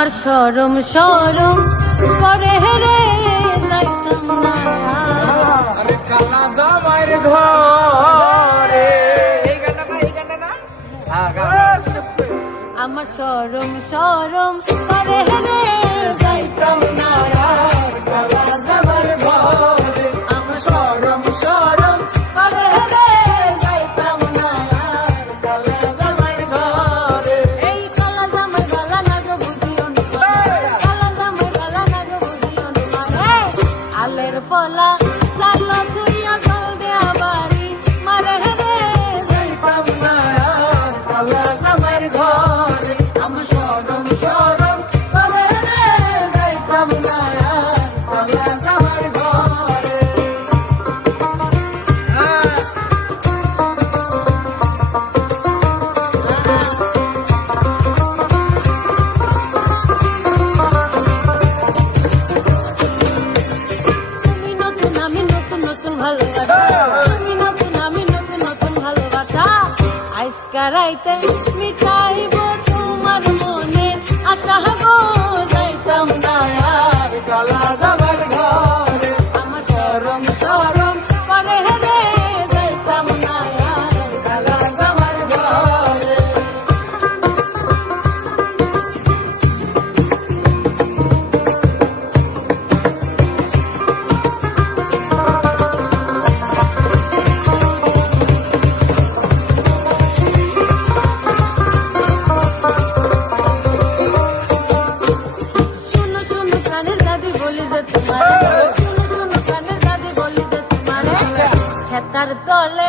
আমার শরম শরম করে রে যাইতাম না আরে কালা জামাইর ঘরে এই গানটা না আমার শরম শরম করে রে যাইতাম না কালা জামাইর ঘরে আমার শরম শরম করে রে যাইতাম না কালা জামাইর ঘরে এই কালা জামাই গলা না গো বুঝিও না কালা জামাই গলা না গো বুঝিও না আলের পলা লালা তুইয়া গল দেয়া বাড়ি মারে রে যাইতাম না কালা জামাইর ঘরে আমার শরম শরম করে রে যাইতাম না কালা জামাইর ঘরে তুমি নতুন আমি নতুন নতুন ভালোবাসা তুমি নতুন আমি নতুন নতুন ভালোবাসা আজকা রাইতে মিটাইব তোমার মনে আশা গো যাইতাম না কালা জামাইর ঘরে আমার শরম শরম করে রে যাইতাম না কালা জামাইর ঘরে শুনো শুনো প্রাণের দাদি বলি যে তোমার শুনো শুনো প্রাণের দাদি বলি যে তোমার খেতার তলে